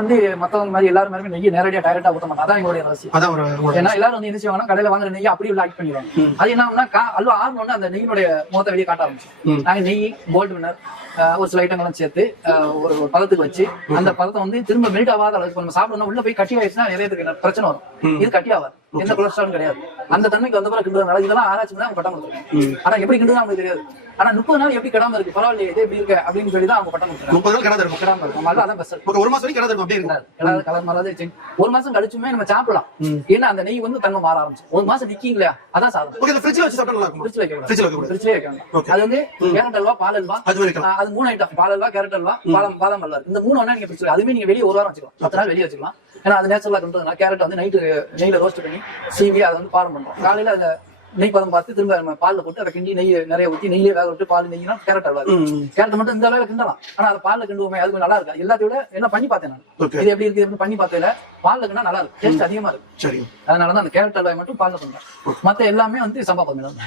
வந்து மத்தவங்க மாதிரி எல்லாரும் மாதிரி நெய் நேரடியா டைரக்டா ஊத்த மாட்டாங்க. அதான் எங்களுடைய ரகசியம். ஏன்னா எல்லாரும் வந்து என்ன செய்வாங்கன்னா கடையில வாங்குற நெய் அப்படியே உள்ள ஆட் பண்ணிடுவாங்க. அது என்ன அல்வா ஆறணும்னா அந்த நெய்யினுடைய முகத்தை வெளியே காட்ட ஆரம்பிச்சு. நாங்க நெய், கோல்டு வின்னர், ஒரு சில ஐட்டங்களும் சேர்த்து ஒரு பதத்துக்கு வச்சு அந்த பதத்தை வந்து திரும்ப மெல்ட் ஆகாத அளவுக்கு நம்ம சாப்பிடணும். உள்ள போய் கட்டி ஆயிடுச்சுன்னா நிறைய பிரச்சனை வரும். இது கட்டி ஆகாது, எந்த கொலஸ்ட்ராலும் கிடையாது. அந்த தன்மைக்கு வந்த பிறகு கிண்டுறதுனால இதெல்லாம் ஆராய்ச்சி தான் அவங்க பட்டம் கொடுத்துருக்காங்க. ஆனா எப்படி கிண்டுதான் அவங்களுக்கு தெரியாது. ஆனா 30 நாள் எப்படி கிடாம இருக்கு, பரவாயில்ல இது எப்படி இருக்கு அப்படின்னு சொல்லி தான் அவங்க பட்டம் கொடுத்துருக்காங்க. 30 நாள் கிடாம இருக்கும். அதான் பெஸ்ட். ஒரு மாசம் வரைக்கும் கிடாம இருக்கும். அப்படியே இருக்கும் கலர் மாறாது. ஒரு மாசம் கழிச்சுமே நம்ம சாப்பிடலாம். ஏன்னா அந்த நெய் வந்து தன்மை மாற ஆரம்பிச்சு. ஒரு மாசம் நிக்கீங்க இல்லையா, அதான் சாப்பிடும். ஃப்ரிட்ஜ்ல வச்சு சாப்பிட்டா நல்லா இருக்கும். ஃப்ரிட்ஜ்ல வைக்க. அது வந்து கேரட் அல்வா, பால் அல்வா, அது 3 ஐட்டம். பால் அல்வா, கேரட் அல்வா, பாதாம் அல்வா. இந்த 3 ஒண்ணா நீங்க ஃப்ரிட்ஜ்ல, அதுவே நீங்க வெளியே ஒரு வாரம் வச்சுக்கலாம், 10 நாள் வெளியே வச்சுக்கலாம். ஏன்னா அது நேச்சுரலா கொண்டு கேரட் வந்து நைட்டு நெய்ல ரோஸ்ட் பண்ணி சீவி அதை வந்து பாரம் பண்றோம். காலையில அதை நெய் பதம் பார்த்து திரும்ப நம்ம பால்ல போட்டு அதை கிண்டி நெய் நிறைய ஊற்றி நெய்யே வேக விட்டு பால் நெய்னா கேரட் அல்வா. கேரட் மட்டும் இந்த அளவுக்கு கிண்டலாம். ஆனா அது பால்ல கிண்டுவோமே அது நல்லா இருக்கா. எல்லாத்தையும் விட என்ன பண்ணி பார்த்தேன் நான், இது எப்படி இருக்கு பண்ணி பார்த்ததுல பால்ல கிண்டா நல்லா இருக்கு, டேஸ்ட் அதிகமா இருக்கு. அதனாலதான் அந்த கேரட் அல்வாய் மட்டும் பால்ல பண்றேன். மத்த எல்லாமே வந்து சம்பா பண்ணுறேன்.